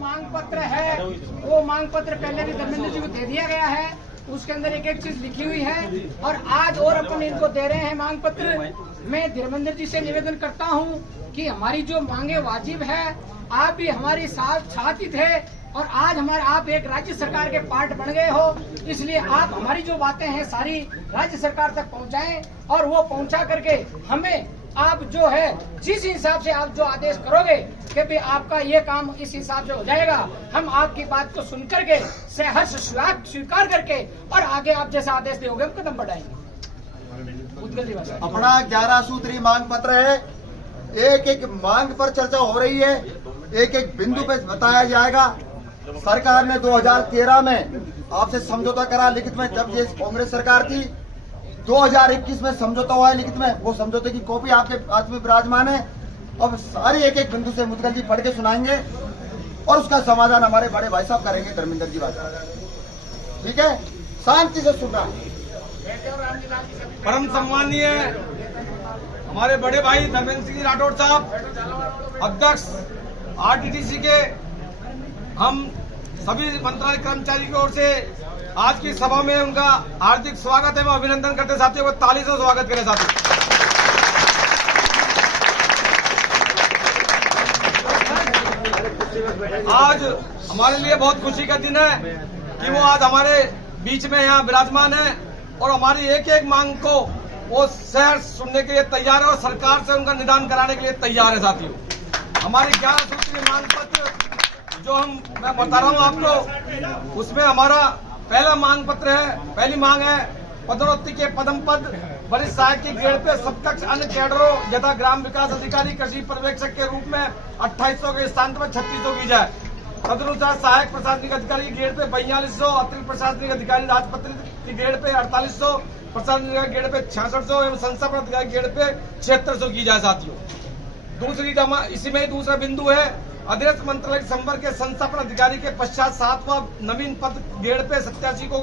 मांग पत्र है वो मांग पत्र पहले भी धर्मेंद्र जी को दे दिया गया है। उसके अंदर एक एक चीज लिखी हुई है और आज और अपन इनको दे रहे हैं मांग पत्र। मैं धर्मेंद्र जी से निवेदन करता हूं कि हमारी जो मांगे वाजिब है, आप भी हमारे साथ ही थे और आज आप एक राज्य सरकार के पार्ट बन गए हो, इसलिए आप हमारी जो बातें हैं सारी राज्य सरकार तक पहुंचाएं और वो पहुंचा करके हमें आप जो है जिस हिसाब से आप जो आदेश करोगे कि भाई आपका ये काम इस हिसाब से हो जाएगा, हम आपकी बात को सुन करके सहर्ष स्वीकार करके और आगे आप जैसा आदेश दोगे हम कदम बढ़ाएंगे। अपना 11 सूत्री मांग पत्र है, एक एक मांग पर चर्चा हो रही है, एक एक बिंदु पे बताया जाएगा। सरकार ने 2013 में आपसे समझौता करा लिखित में, जब ये कांग्रेस सरकार थी। 2021 में समझौता हुआ है लिखित में, वो समझौते की कॉपी आपके हाथ में विराजमान है। अब सारी एक एक बिंदु से मुद्गल जी पढ़ के सुनाएंगे और उसका समाधान हमारे बड़े भाई साहब करेंगे। धर्मेंद्र जी बात, ठीक है, शांति से सुनना। परम सम्मानीय हमारे बड़े भाई धर्मेंद्र सिंह राठौड़ साहब, अध्यक्ष आरटीटीसी के, हम सभी मंत्रालय कर्मचारी की ओर से आज की सभा में उनका हार्दिक स्वागत है। मैं अभिनंदन करते साथियों को ताली से स्वागत करें साथियों। आज हमारे लिए बहुत खुशी का दिन है कि वो आज हमारे बीच में यहाँ विराजमान है और हमारी एक एक मांग को वो शहर सुनने के लिए तैयार है और सरकार से उनका निदान कराने के लिए तैयार है साथियों। हमारी 11 सूत्री मांग पत्र जो मैं बता रहा हूँ आपको, उसमें हमारा पहला मांग पत्र है, पहली मांग है पदोन्नति के पदम पद वरिष्ठ सहायक की ग्रेड पे सबकक्ष अन्य कैडरों यथा ग्राम विकास अधिकारी, कृषि पर्यवेक्षक के रूप में 2800 के स्थान पर 3600 की जाए। तदनुसार सहायक प्रशासनिक अधिकारी की ग्रेड पे 4200, अतिरिक्त प्रशासनिक अधिकारी राजपत्रित की ग्रेड पे 4800, प्रशासनिक अधिकारी ग्रेड पे 6600 एवं संस्थापन अधिकारी ग्रेड पे 7600 की जाए साथियों। इसी में दूसरा बिंदु है अधीनस्थ मंत्रालय संवर्ग के संस्थापन अधिकारी के पश्चात 7वां नवीन पद ग्रेड पे 87 को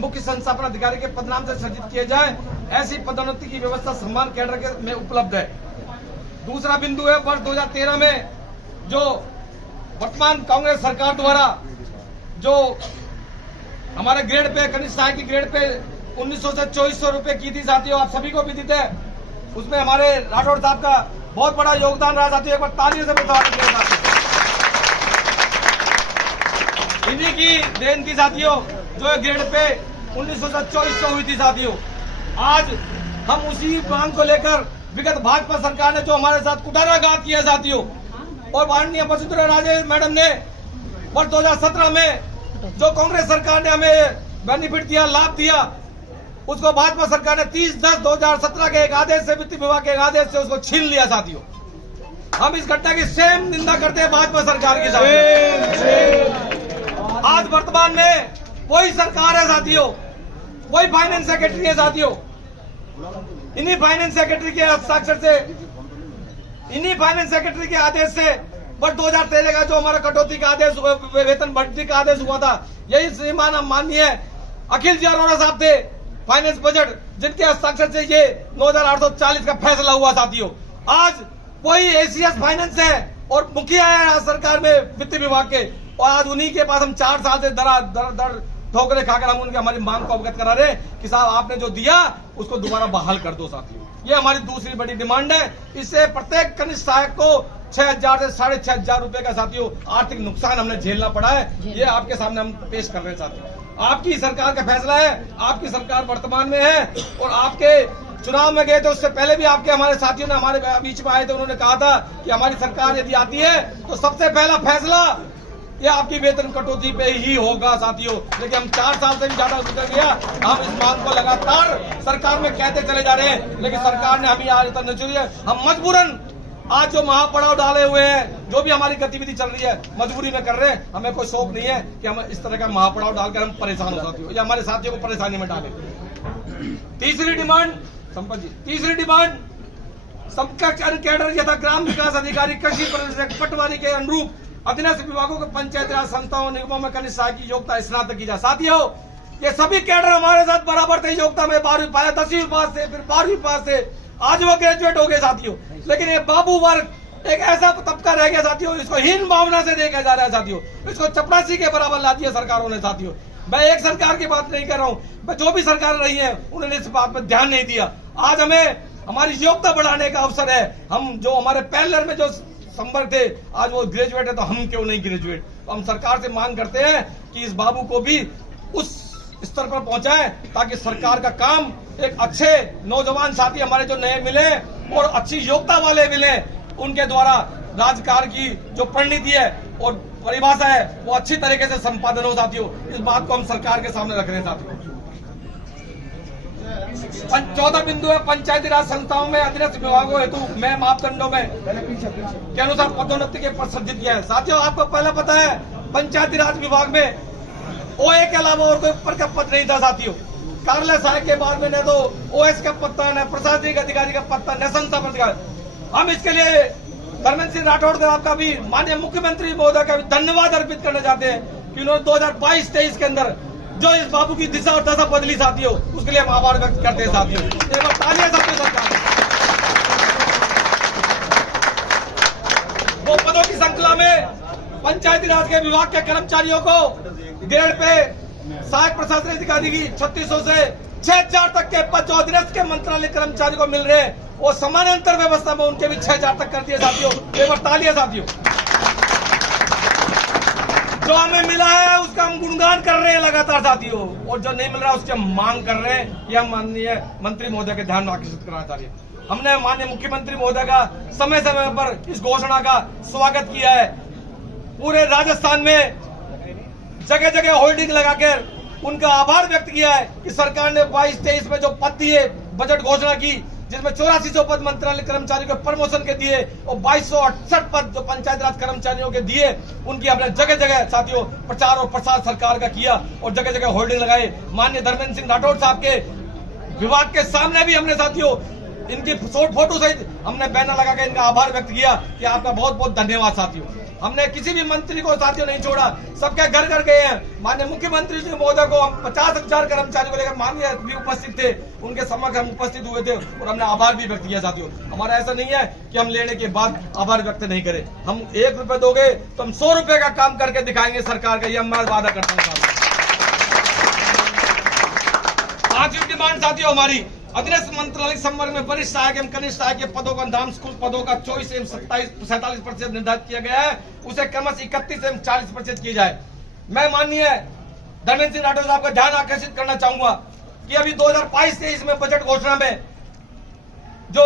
मुख्य संस्थापन अधिकारी के पद नाम से सृजित किए जाए। ऐसी पदोन्नति की व्यवस्था समान कैडर के में उपलब्ध है। दूसरा बिंदु है वर्ष 2013 में जो वर्तमान कांग्रेस सरकार द्वारा जो हमारे ग्रेड पे कनिष्ठ सहायक की ग्रेड पे 1900 से 2400 रुपए की थी साथियों, आप सभी को विदित है। उसमें हमारे राठौड़ साहब का बहुत बड़ा योगदान रहा साथियों, एक बार तालियों से स्वागत करें साथियों। इन्हीं की देन की साथियों जो ग्रेड पे 1900 से 2400 हुई थी साथियों। आज हम उसी मांग को लेकर विगत भाजपा सरकार ने जो हमारे साथ कुठाराघात किया साथियों, और माननीय वसुंधरा राजे मैडम ने वर्ष 2017 में जो कांग्रेस सरकार ने हमें बेनिफिट दिया, लाभ दिया, उसको भाजपा सरकार ने 30/10/2017 के एक आदेश से, वित्त विभाग के एक आदेश से उसको छीन लिया साथियों। हम इस घटना की सेम निंदा करते हैं भाजपा सरकार के साथ। आज वर्तमान में वही सरकार है साथियों, वही फाइनेंस सेक्रेटरी है साथियों। इन्हीं फाइनेंस सेक्रेटरी के हस्ताक्षर से, इन्हीं फाइनेंस सेक्रेटरी के आदेश से वर्ष 2013 का जो हमारा कटौती का आदेश, वेतन बढ़ोतरी का आदेश हुआ था, यही श्रीमान माननीय अखिल जी अरोड़ा साहब थे फाइनेंस बजट, जिनके हस्ताक्षर से ये 9840 का फैसला हुआ साथियों। आज वही एसीएस फाइनेंस है और मुखिया है सरकार में वित्त विभाग के, और आज उन्हीं के पास हम 4 साल से दर ठोकरे खाकर हम उनके हमारी मांग को अवगत करा रहे कि साहब आपने जो दिया उसको दोबारा बहाल कर दो साथियों। ये हमारी दूसरी बड़ी डिमांड है। इससे प्रत्येक कनिष्ठ सहायक को 6000 से 6500 रुपए का साथियों आर्थिक नुकसान हमने झेलना पड़ा है। ये आपके सामने हम पेश कर रहे हैं साथियों। आपकी सरकार का फैसला है, आपकी सरकार वर्तमान में है और आपके चुनाव में गए थे उससे पहले भी आपके हमारे साथियों ने हमारे बीच में आए थे, उन्होंने कहा था कि हमारी सरकार यदि आती है तो सबसे पहला फैसला ये आपकी वेतन कटौती पे ही होगा साथियों। लेकिन हम 4 साल से भी ज्यादा गुजर गया, हम इस मांग को लगातार सरकार में कहते चले जा रहे हैं, लेकिन सरकार ने हमें आज तक नहीं। हम मजबूरन आज जो महापड़ाव डाले हुए हैं, जो भी हमारी गतिविधि चल रही है, मजबूरी में कर रहे हैं। हमें कोई शौक नहीं है कि हम इस तरह का महापड़ाव डालकर हम परेशान हो साथियों या हमारे साथियों को परेशानी में डाले। तीसरी डिमांड संपत जी, तीसरी डिमांड समकक्ष अन्य कैडर यथा ग्राम विकास अधिकारी, कृषि पर्यवेक्षक, पटवारी के अनुरूप अधीनस्थ विभागों के पंचायत राज संस्थाओं निगमों में कनिष्ठ सहायक की योग्यता स्नातक की जाए। साथियों ये सभी कैडर हमारे साथ बराबर थे योग्यता में, 12वीं पास, 10वीं पास से, फिर 12वीं पास से, आज वो ग्रेजुएट हो गए साथियों। लेकिन ये बाबू वर्ग एक ऐसा तबका रह गया साथियों, इसको हीन भावना से देखा जा रहा है साथियों, इसको चपरासी के बराबर ला दिया सरकारों ने साथियों। मैं एक सरकार की बात नहीं कर रहा हूं, मैं जो भी सरकार रही है उन्होंने इस बात पर ध्यान नहीं दिया। आज हमें हमारी योग्यता बढ़ाने का अवसर है। हम जो हमारे पहले में जो संवर्ग थे आज वो ग्रेजुएट है, तो हम क्यों नहीं ग्रेजुएट? तो हम सरकार से मांग करते हैं कि इस बाबू को भी उस स्तर पर पहुंचाएं ताकि सरकार का काम एक अच्छे नौजवान साथी हमारे जो नए मिले और अच्छी योग्यता वाले मिले, उनके द्वारा राजकारण की जो परिणति है और परिभाषा है वो अच्छी तरीके से संपादन हो साथियों। इस बात को हम सरकार के सामने रख रहे हैं साथियों। 14 बिंदु है पंचायती राज संस्थाओं में अधीनस्थ विभागों हेतु मैं मापदंडों में के अनुसार पदोन्नति के पद सृजित किया है साथियों। आपको पहले पता है पंचायती राज विभाग में ओए के अलावा और कोई ऊपर का पद नहीं था साथियों। कार्यालय सहायक के बाद में न तो ओएस का पद था, न प्रशासनिक अधिकारी का पद था, न संस्थापन अधिकारी। हम इसके लिए धर्मेंद्र सिंह राठौड़ साहब का भी, माननीय मुख्यमंत्री महोदय का भी धन्यवाद अर्पित करना चाहते हैं कि उन्होंने 2022-23 के अंदर जो इस बाबू की दिशा और दशा बदली साथियों, उसके लिए हम आभार व्यक्त करते हैं साथियों। एक बार तालियां साथियों सरकार। वो पदों की श्रृंखला में पंचायती राज के विभाग के कर्मचारियों को ग्रेड पे सहायक प्रशासनिक अधिकारी की 3600 से 6000 तक के पद जो अधीनस्थ के मंत्रालय कर्मचारी को मिल रहे हैं वो समानांतर व्यवस्था में उनके भी 6000 तक कर दिए साथियों। एक बार तालियां साथियों। जो हमें मिला है उसका हम गुणगान कर रहे हैं लगातार साथियों, और जो नहीं मिल रहा है उसकी हम मांग कर रहे हैं कि हम माननीय मंत्री महोदय के ध्यान में आकर्षित कराना चाह रहे हैं। हमने माननीय मुख्यमंत्री महोदय का समय समय पर इस घोषणा का स्वागत किया है। पूरे राजस्थान में जगह जगह होर्डिंग लगाकर उनका आभार व्यक्त किया है कि सरकार ने 22-23 में जो पद दिए, बजट घोषणा की जिसमें 8400 पद मंत्रालय कर्मचारियों के प्रमोशन के दिए और 2268 पद जो पंचायत राज कर्मचारियों के दिए, उनकी हमने जगह जगह साथियों प्रचार और प्रसार सरकार का किया और जगह जगह होर्डिंग लगाए। माननीय धर्मेंद्र सिंह राठौड़ साहब के विभाग के सामने भी हमने साथियों इनकी फोटो सहित हमने बैनर लगा के इनका आभार व्यक्त किया कि आपका बहुत बहुत धन्यवाद साथियों। हमने किसी भी मंत्री को साथियों नहीं छोड़ा, सबके घर घर गए हैं। माननीय मुख्यमंत्री जी महोदय को हम 50,000 कर्मचारियों को लेकर माननीय भी उपस्थित थे, उनके समक्ष हम उपस्थित हुए थे और हमने आभार भी व्यक्त किया साथियों। हमारा ऐसा नहीं है कि हम लेने के बाद आभार व्यक्त नहीं करें। हम 1 रुपए दोगे तो हम 100 रुपए का काम करके दिखाएंगे सरकार का, ये मैं वादा करता हूँ साथियों। 5वीं डिमांड साथियों हमारी अधीनस्थ मंत्रालय संवर्ग में वरिष्ठ सहायक एवं कनिष्ठ सहायक के पदों का नाम स्कूल पदों का 24 एवं 47% निर्धारित किया गया है, उसे क्रमश 31 एवं 40% किया जाए। मैं माननीय धर्मेंद्र सिंह राठौड़ साहब का ध्यान आकर्षित करना चाहूंगा कि अभी 2022-23 में बजट घोषणा में जो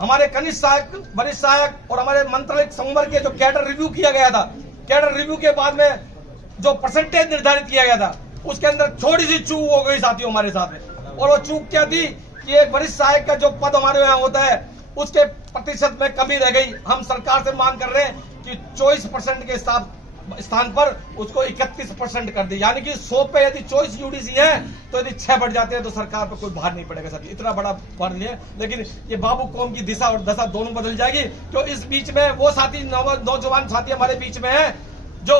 हमारे कनिष्ठ सहायक, वरिष्ठ सहायक और हमारे मंत्रालय संवर्ग के जो कैडर रिव्यू किया गया था, कैडर रिव्यू के बाद में जो परसेंटेज निर्धारित किया गया था उसके अंदर थोड़ी सी चूक हो गई साथियों हमारे साथ में। और वो चूक क्या थी कि एक वरिष्ठ सहायक का जो पद हमारे यहाँ होता है उसके प्रतिशत में कमी रह गई। हम सरकार से मांग कर रहे हैं कि 24% के स्थान पर उसको 31% कर दे, यानी कि 100 पे यदि 24 यूडीसी है तो यदि 6 बढ़ जाते हैं तो सरकार पर कोई भार नहीं पड़ेगा साथी। इतना बड़ा भार नहीं है, लेकिन ये बाबू कौम की दिशा और दशा दोनों बदल जाएगी। तो इस बीच में वो साथी नौजवान साथी हमारे बीच में है जो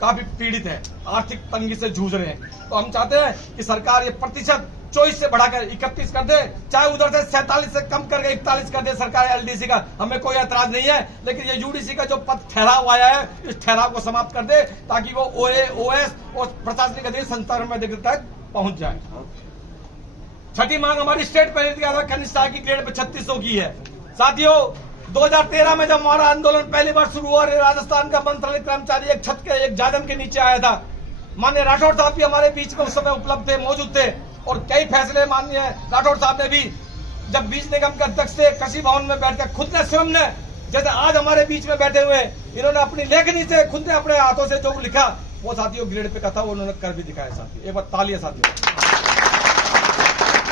काफी पीड़ित है, आर्थिक तंगी से जूझ रहे हैं। तो हम चाहते हैं कि सरकार ये प्रतिशत 24 से बढ़ाकर 31 कर दे, चाहे उधर से 47 से कम करके 41 कर दे सरकार एलडीसी का, हमें कोई ऐतराज नहीं है। लेकिन ये यूडीसी का जो पद ठहराव आया है इस ठहराव को समाप्त कर दे ताकि वो ओए, ओएस और प्रशासनिक अधिकारी संस्थान में तक पहुंच जाए। 6ठी मांग हमारी स्टेट पैरिटी कनिष्ठ सहायक की ग्रेड पे 3600 की है साथियों। 2013 में जब हमारा आंदोलन पहली बार शुरू हुआ, राजस्थान का मंत्रालय कर्मचारी एक छत के एक जादम के नीचे आया था। माननीय राठौड़ साहब भी हमारे बीच में उस समय उपलब्ध थे, मौजूद थे और कई फैसले माननीय राठौड़ साहब ने भी जब बीज निगम के अध्यक्ष थे कृषि भवन में बैठकर खुद ने स्वयं ने, जैसे आज हमारे बीच में बैठे हुए इन्होंने अपनी लेखनी से खुद ने अपने हाथों से जो लिखा वो साथियों ग्रेड पे का था, वो उन्होंने कर भी दिखाया साथियों। एक बार तालियां साथियों।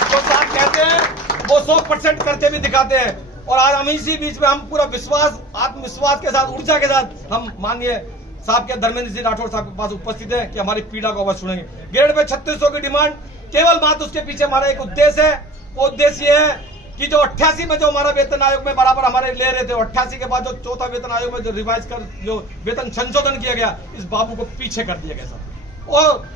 तो साहब कहते हैं वो 100% करके भी दिखाते हैं और आज हम इसी बीच में हम पूरा विश्वास, आत्मविश्वास के साथ, ऊर्जा के साथ हम माननीय साहब के धर्मेंद्र सिंह राठौड़ साहब के पास उपस्थित है कि हमारी पीड़ा को अवश्य सुनेंगे। ग्रेड पे 3600 की डिमांड केवल बात, उसके पीछे हमारा एक उद्देश्य है। वो उद्देश्य ये है कि जो 88 में जो हमारा वेतन आयोग में बराबर हमारे ले रहे थे, 88 के बाद जो चौथा वेतन आयोग में जो रिवाइज कर जो वेतन संशोधन किया गया, इस बाबू को पीछे कर दिया गया साहब। और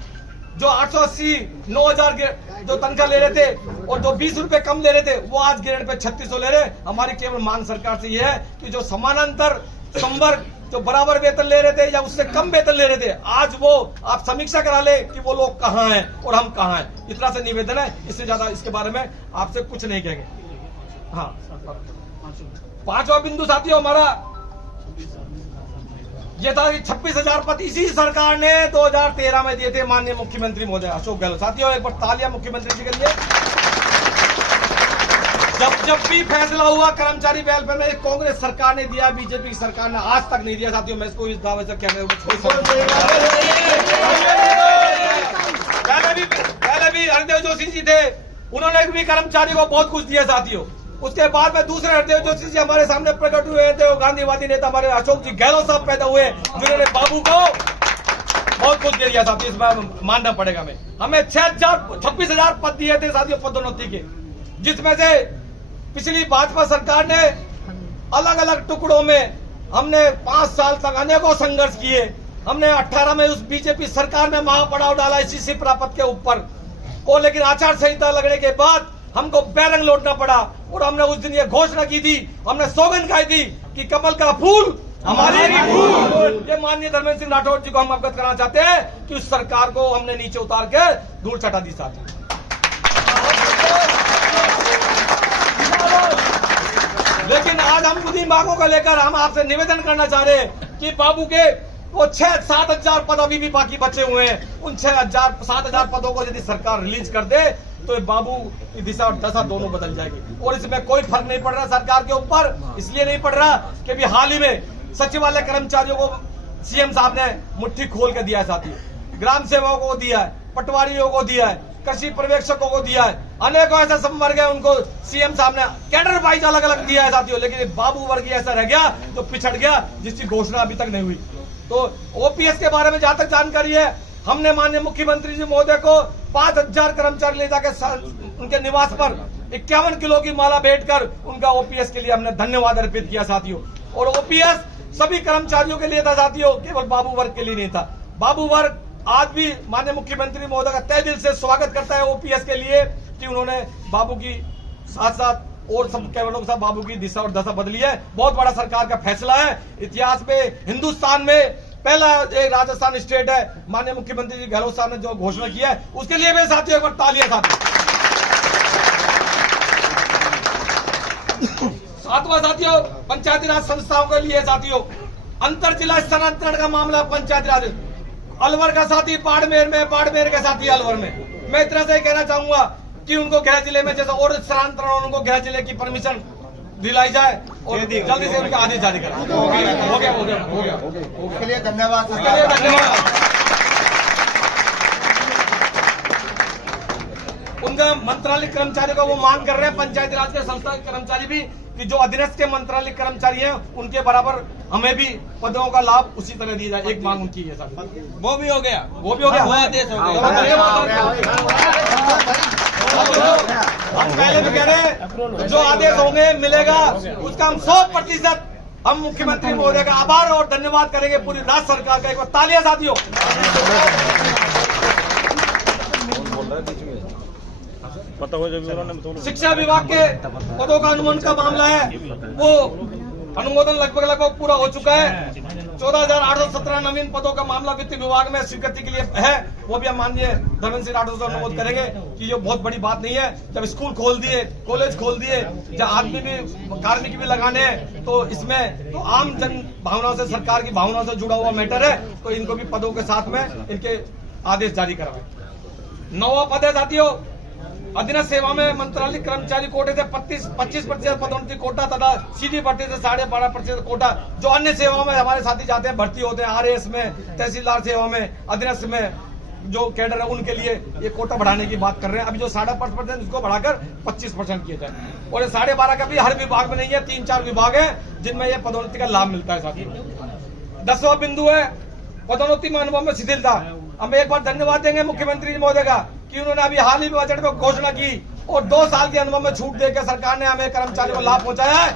जो 880 9,000 जो तनख्वाह ले रहे थे और जो 20 रुपए कम ले रहे थे, वो आज ग्रेड पे 3600 ले रहे। हमारी केवल मांग सरकार से ये है कि जो समानांतर संवर्ग जो बराबर वेतन ले रहे थे या उससे कम वेतन ले रहे थे, आज वो आप समीक्षा करा ले कि वो लोग कहाँ हैं और हम कहाँ हैं। इतना से निवेदन है, इससे ज्यादा इसके बारे में आपसे कुछ नहीं कहेंगे। हाँ, 5वां बिंदु साथियों हमारा ये था कि 26,000 पद इसी सरकार ने 2013 में दिए थे माननीय मुख्यमंत्री महोदय अशोक गहलोत। साथियों एक बार तालियां मुख्यमंत्री जी के लिए। जब भी फैसला हुआ कर्मचारी वेलफेयर में कांग्रेस सरकार ने दिया, बीजेपी सरकार ने आज तक नहीं दिया। साथियों मैं इसको इस दावे से कहने पहले भी हरदेव जोशी जी थे, उन्होंने भी कर्मचारी को बहुत कुछ दिया साथियों। उसके बाद में दूसरे हरदेव जोशी जी हमारे सामने प्रकट हुए थे, गांधीवादी नेता हमारे अशोक जी गहलोत साहब पैदा हुए, जिन्होंने बाबू को बहुत कुछ दे दिया साथियों। इसमें मानना पड़ेगा हमें 26,000 पद दिए थे साथियों पदोन्नति के, जिसमें से पिछली भाजपा सरकार ने अलग अलग टुकड़ों में हमने 5 साल तक अनेकों संघर्ष किए। हमने 18 में उस बीजेपी सरकार में महापड़ाव डाला इसी प्राप्त के ऊपर को, लेकिन आचार संहिता लगने के बाद हमको बैरंग लौटना पड़ा और हमने उस दिन ये घोषणा की थी, हमने सौगंध खाई थी कि कमल का फूल हमारे भी फूल। ये माननीय धर्मेंद्र सिंह राठौर जी को हम अवगत कराना चाहते हैं कि उस सरकार को हमने नीचे उतार के धूल चटा दी साथी। लेकिन आज हम खुद ही मांगों को लेकर हम आपसे निवेदन करना चाह रहे हैं कि बाबू के वो 6-7 हजार पद अभी भी बाकी बचे हुए हैं। उन 6-7 हजार पदों को यदि सरकार रिलीज कर दे तो बाबू की दिशा और दशा दोनों बदल जाएगी। और इसमें कोई फर्क नहीं पड़ रहा सरकार के ऊपर, इसलिए नहीं पड़ रहा कि भी हाल ही में सचिवालय कर्मचारियों को सीएम साहब ने मुट्ठी खोल के दिया है साथी, ग्राम सेवकों को दिया है, पटवारियों को दिया है, कृषि पर्यवेक्षकों को दिया है, अनेकों ऐसा संवर्ग है उनको सीएम साहब ने कैडर वाइज अलग अलग दिया है साथियों। लेकिन बाबू वर्ग ऐसा रह गया जो पिछड़ गया, जिसकी घोषणा अभी तक नहीं हुई। तो ओपीएस के बारे में जहां तक जानकारी है, हमने माननीय मुख्यमंत्री जी महोदय को 5,000 कर्मचारी ले जाकर उनके निवास पर 51 किलो की माला भेंट कर उनका ओपीएस के लिए हमने धन्यवाद अर्पित किया साथियों। और ओपीएस सभी कर्मचारियों के लिए था साथियों, केवल बाबू वर्ग के लिए नहीं था। बाबू वर्ग आज भी माननीय मुख्यमंत्री महोदय का तहे दिल से स्वागत करता है ओपीएस के लिए कि उन्होंने बाबू की साथ साथ और सब कैबिनेट के साथ बाबू की दिशा और दशा बदली है। बहुत बड़ा सरकार का फैसला है, इतिहास में हिंदुस्तान में पहला एक राजस्थान स्टेट है, माननीय मुख्यमंत्री जी गहलोत साहब ने जो घोषणा की है उसके लिए भी साथियों एक बार तालियां साथियों। 7वां साथियों पंचायती राज संस्थाओं के लिए साथियों अंतर जिला स्थानांतरण का मामला पंचायती राज अलवर का साथी बाड़मेर में, बाड़मेर के साथी अलवर में। मैं इतना से कहना चाहूंगा कि उनको गृह जिले में जैसा और स्थानांतरण उनको गृह जिले की परमिशन दिलाई जाए और जल्दी से उनका आदेश जारी करें। हो गया। उसके लिए धन्यवाद। उनका मंत्रालय कर्मचारी को वो मांग कर रहे हैं, पंचायती राज के संस्था के कर्मचारी भी, कि जो अधीनस्थ के मंत्रालय कर्मचारी हैं उनके बराबर हमें भी पदों का लाभ उसी तरह दिया जाए। एक मांग उनकी है साहब। वो भी हो गया, वो आदेश हो गया। हम पहले भी कह रहे हैं जो आदेश होंगे मिलेगा उसका हम 100% हम मुख्यमंत्री महोदय का आभार और धन्यवाद करेंगे, पूरी राज्य सरकार का। एक बार तालियां साथियों। शिक्षा विभाग के पदों का अनुमोदन का मामला है, वो अनुमोदन लगभग पूरा हो चुका है। 14,817 नवीन पदों का मामला वित्त विभाग में स्वीकृति के लिए है, वो भी हम माननीय धर्मेंद्र सिंह राठौर से अनुमोदन करेंगे कि ये बहुत बड़ी बात नहीं है। जब स्कूल खोल दिए, कॉलेज खोल दिए, जब आदमी भी कार्मिक भी लगाने हैं, तो इसमें तो आम जन भावनाओं से, सरकार की भावनाओं से जुड़ा हुआ मैटर है, तो इनको भी पदों के साथ में इनके आदेश जारी करवाए। 9वां पद है साथियों अधीनस्थ सेवा में मंत्रालय कर्मचारी कोटे से 25% पदोन्नति कोटा तथा सीधी भर्ती से 12.5% कोटा। जो अन्य सेवाओं में हमारे साथी जाते हैं, भर्ती होते हैं, आरएएस में, तहसीलदार सेवा में, अधीनस्थ में जो कैडर है उनके लिए ये कोटा बढ़ाने की बात कर रहे हैं। अभी जो 5.5% इसको बढ़ाकर 25% किया जाए। और 12.5 का भी हर विभाग में नहीं है, 3-4 विभाग है जिनमें यह पदोन्नति का लाभ मिलता है साथी। 10वां बिंदु है पदोन्नति में अनुभव में शिथिलता। हम एक बार धन्यवाद देंगे मुख्यमंत्री महोदय का कि उन्होंने अभी हाल ही में बजट में घोषणा की और 2 साल के अनुभव में छूट देकर सरकार ने हमें कर्मचारियों को लाभ पहुंचाया है।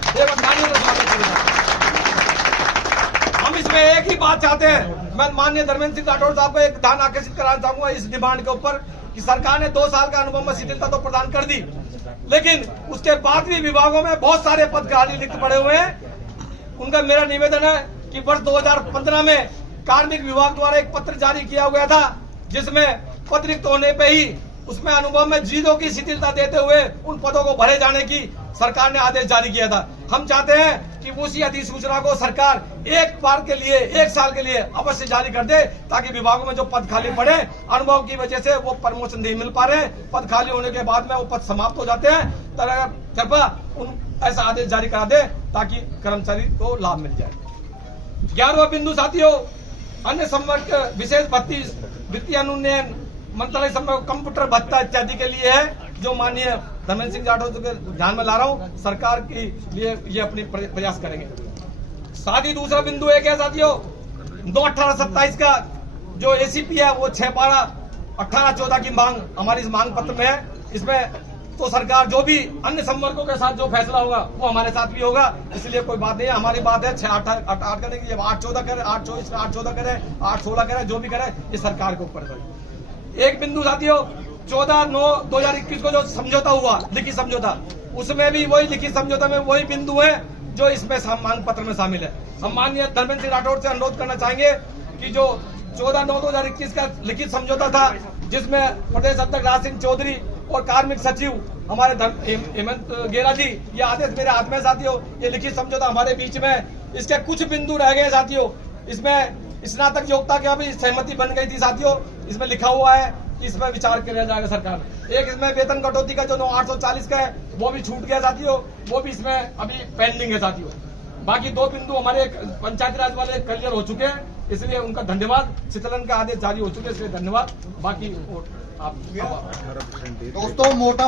हम इसमें एक ही बात चाहते हैं मैं माननीय धर्मेंद्र सिंह राठौड़ साहब को एक ध्यान आकर्षित कराना चाहूंगा इस डिमांड के ऊपर कि सरकार ने 2 साल का अनुभव में शिथिलता तो प्रदान कर दी, लेकिन उसके बाद भी विभागों में बहुत सारे पद खाली रिक्त पड़े हुए हैं। उनका मेरा निवेदन है कि वर्ष 2015 में कार्मिक विभाग द्वारा एक पत्र जारी किया गया था, जिसमें पद रिक्त होने पे ही उसमें अनुभव में 0 की शिथिलता देते हुए उन पदों को भरे जाने की सरकार ने आदेश जारी किया था। हम चाहते हैं कि उसी अधिसूचना को सरकार एक बार के लिए 1 साल के लिए अवश्य जारी कर दे, ताकि विभागों में जो पद खाली पड़े अनुभव की वजह से वो प्रमोशन नहीं मिल पा रहे हैं, पद खाली होने के बाद में वो पद समाप्त हो जाते हैं, तो कृपया उन ऐसा आदेश जारी करा दे ताकि कर्मचारी को लाभ मिल जाए। 11वां बिंदु साथियों, अन्य संवर्ग विशेष भत्ती वित्तीय अनुन्नयन मंत्रालय संवर्ग कंप्यूटर भत्ता इत्यादि के लिए है, जो माननीय धर्मेंद्र सिंह राठौड़ के ध्यान में ला रहा हूं, सरकार के लिए ये अपनी प्रयास करेंगे। साथ ही दूसरा बिंदु एक है साथियों, 2/18/27 का जो एसीपी है वो 6/12/18-14 की मांग हमारी इस मांग पत्र में है। इसमें तो सरकार जो भी अन्य संवर्गों के साथ जो फैसला होगा वो हमारे साथ भी होगा, इसलिए कोई बात नहीं है। हमारी बात है 6/8 करने की, 8/14 करे, 8/24 का 8/14 करे, 8/16 करे, जो भी करे ये सरकार के ऊपर है। एक बिंदु साथियों, 14/9/2021 को जो समझौता हुआ, लिखित समझौता, उसमें भी वही लिखित समझौता में वही बिंदु है जो इसमें मांग पत्र में शामिल है। हम माननीय धर्मेंद्र सिंह राठौड़ से अनुरोध करना चाहेंगे कि जो 14/9/2021 का लिखित समझौता था, जिसमें प्रदेश अध्यक्ष राज सिंह चौधरी और कार्मिक सचिव हमारे हेमंत गेरा जी, ये आदेश मेरे हाथ में साथियों, ये लिखित समझौता हमारे बीच में, इसके कुछ बिंदु रह गए साथियों। इसमें स्नातक योग्यता की अभी सहमति बन गई थी साथियों, इसमें लिखा हुआ है कि इसमें विचार किया जाएगा सरकार। एक इसमें वेतन कटौती का जो 9/840 का है वो भी छूट गया साथियों, वो भी इसमें अभी पेंडिंग है साथियों। बाकी 2 बिंदु हमारे पंचायती राज वाले क्लियर हो चुके हैं, इसलिए उनका धन्यवाद। शीतलन का आदेश जारी हो चुके हैं, इसलिए धन्यवाद। बाकी आप दोस्तों मोटा